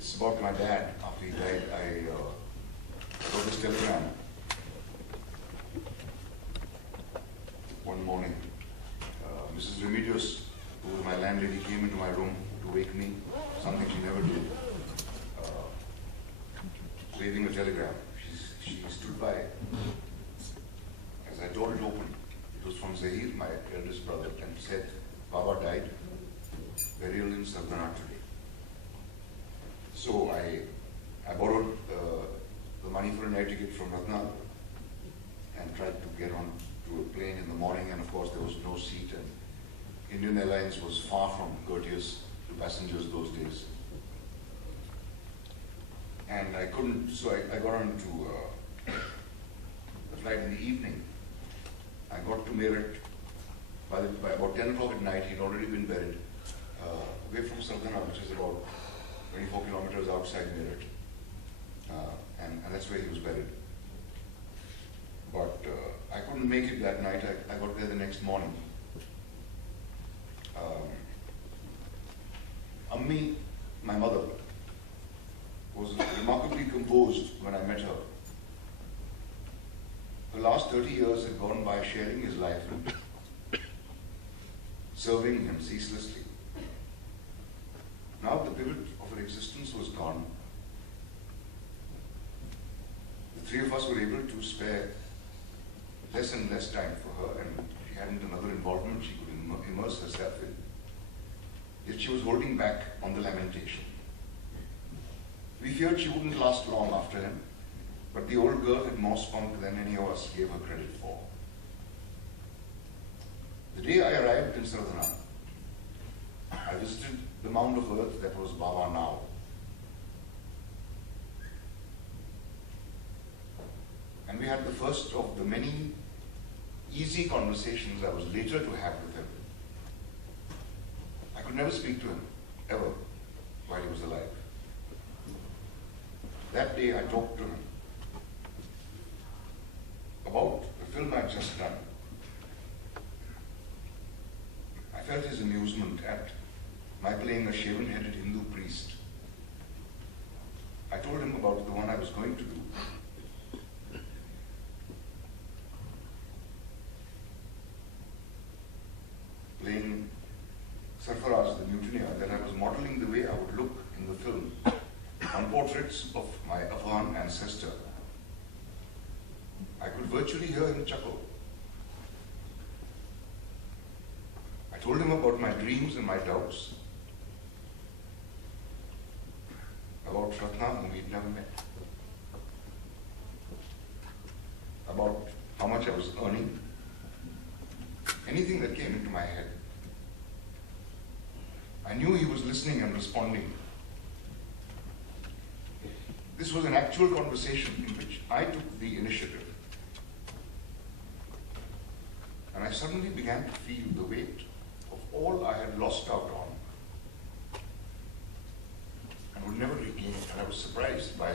It's about my dad. After he died, I got this telegram one morning. Mrs. Remedios, who was my landlady, came into my room to wake me, something she never did, waving a telegram. She stood by as I tore it open. It was from Zahir, my eldest brother, and said, Baba died, burial in Saltanat today. So I borrowed the money for an air ticket from Ratna and tried to get on to a plane in the morning, and of course there was no seat, and Indian Airlines was far from courteous to passengers those days. And I couldn't, so I got on to the flight in the evening. I got to Meerut by about 10 o'clock at night. He'd already been buried away from Saltanat, which is about 24 kilometers outside Meerut. And that's where he was buried. But I couldn't make it that night. I got there the next morning. Ammi, my mother, was remarkably composed when I met her. The last 30 years had gone by sharing his life and serving him ceaselessly. Now the pivot of her existence was gone. The three of us were able to spare less and less time for her, and she hadn't another involvement she could immerse herself in. Yet she was holding back on the lamentation. We feared she wouldn't last long after him, but the old girl had more spunk than any of us gave her credit for. The day I arrived in Saltanat, I visited the mound of earth that was Baba now. And we had the first of the many easy conversations I was later to have with him. I could never speak to him, ever, while he was alive. That day I talked to him about the film I'd just done. I felt his amusement at my playing a shaven-headed Hindu priest. I told him about the one I was going to do. Playing Sarfaraz, the mutineer, that I was modeling the way I would look in the film on portraits of my Afghan ancestor. I could virtually hear him chuckle. I told him about my dreams and my doubts, about Ratna, whom we'd never met, about how much I was earning, anything that came into my head. I knew he was listening and responding. This was an actual conversation in which I took the initiative. And I suddenly began to feel the weight of all I had lost out on and would never regain it. And I was surprised by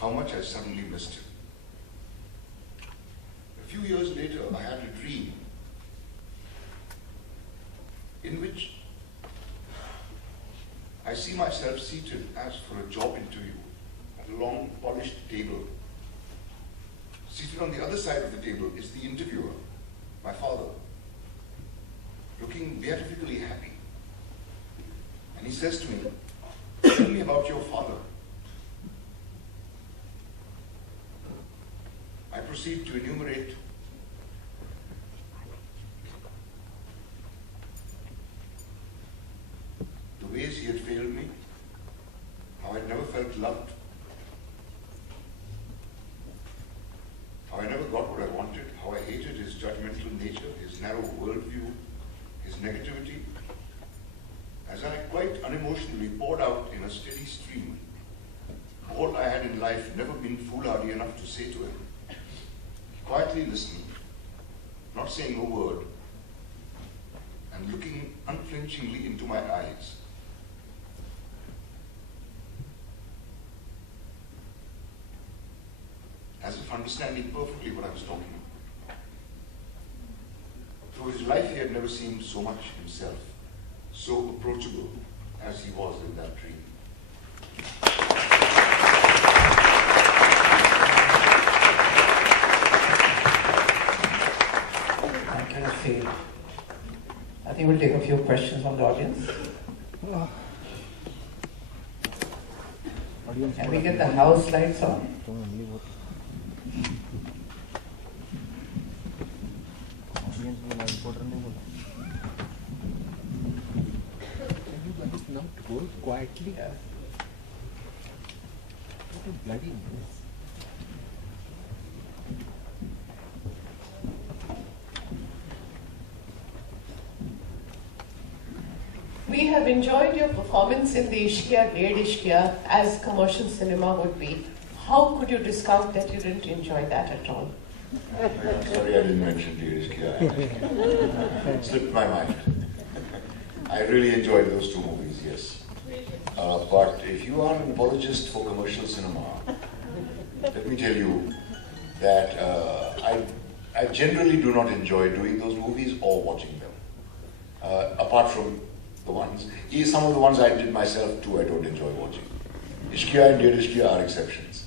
how much I suddenly missed him. A few years later, I had a dream in which I see myself seated as for a job interview at a long, polished table. Seated on the other side of the table is the interviewer, my father, looking beatifically happy. And he says to me, "Tell me about your father." I proceed to enumerate the ways he had failed me, how I'd never felt loved, how I never got what I wanted, how I hated his judgmental nature, his narrow worldview, his negativity. As I quite unemotionally poured out in a steady stream all I had in life never been foolhardy enough to say to him, he quietly listened, not saying a word, and looking unflinchingly into my eyes. As if understanding perfectly what I was talking about. Through his life, he had never seemed so much himself, so approachable as he was in that dream. we'll take a few questions from the audience. Can we get the house lights on? Go quietly. Yeah. What a bloody mess. We have enjoyed your performance in the Ishqiya, Dead Ishqiya, as commercial cinema would be. How could you discount that you didn't enjoy that at all? Sorry, I didn't mention DSK. It slipped my mind. I really enjoyed those two movies, yes. But if you are an apologist for commercial cinema, let me tell you that I generally do not enjoy doing those movies or watching them. Apart from the ones, some of the ones I did myself too, I don't enjoy watching. Ishqiya and Dead Ishqiya are exceptions.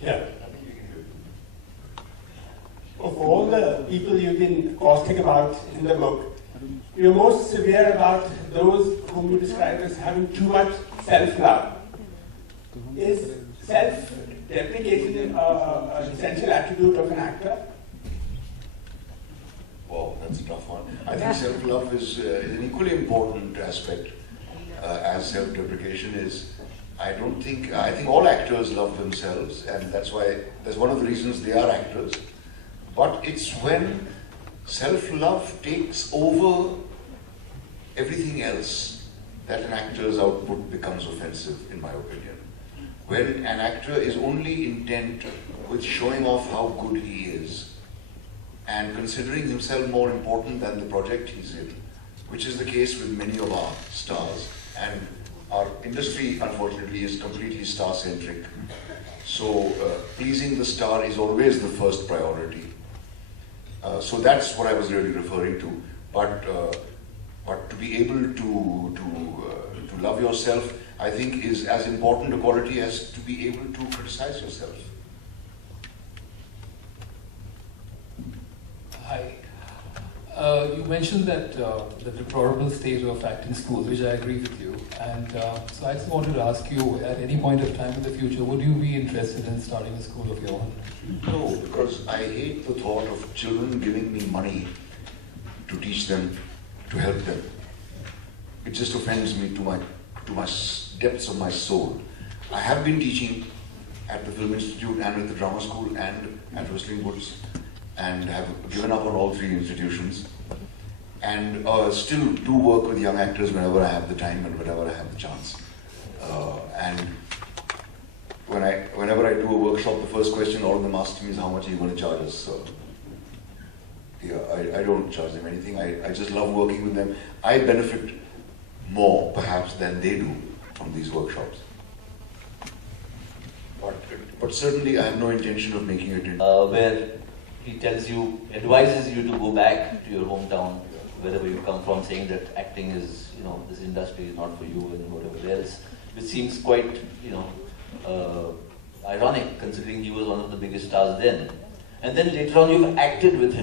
Yeah. Of all the people you've been caustic about in the book, you're most severe about those whom you describe as having too much self-love. Is self-deprecation an essential attribute of an actor? Wow, that's a tough one. I think self-love is an equally important aspect as self-deprecation is. I think all actors love themselves, and that's one of the reasons they are actors. But it's when self-love takes over everything else that an actor's output becomes offensive, in my opinion. When an actor is only intent with showing off how good he is and considering himself more important than the project he's in, which is the case with many of our stars. And our industry, unfortunately, is completely star-centric. So pleasing the star is always the first priority. So that's what I was really referring to. But to be able to love yourself, I think, is as important a quality as to be able to criticize yourself. Hi. You mentioned that the deplorable state of acting schools, which I agree with you. And so I just wanted to ask you, at any point of time in the future, would you be interested in starting a school of your own? No, because I hate the thought of children giving me money to teach them, to help them. It just offends me to my depths of my soul. I have been teaching at the Film Institute and at the Drama School and at Whistling Woods, and have given up on all three institutions, and still do work with young actors whenever I have the time and whenever I have the chance. And whenever I do a workshop, the first question all of them ask me is, how much are you going to charge us? So, yeah, I don't charge them anything. I just love working with them. I benefit more, perhaps, than they do from these workshops. But certainly I have no intention of making it into... where he advises you to go back to your hometown, wherever you come from, saying that acting is, this industry is not for you and whatever else, which seems quite, ironic, considering he was one of the biggest stars then. And then later on you've acted with him.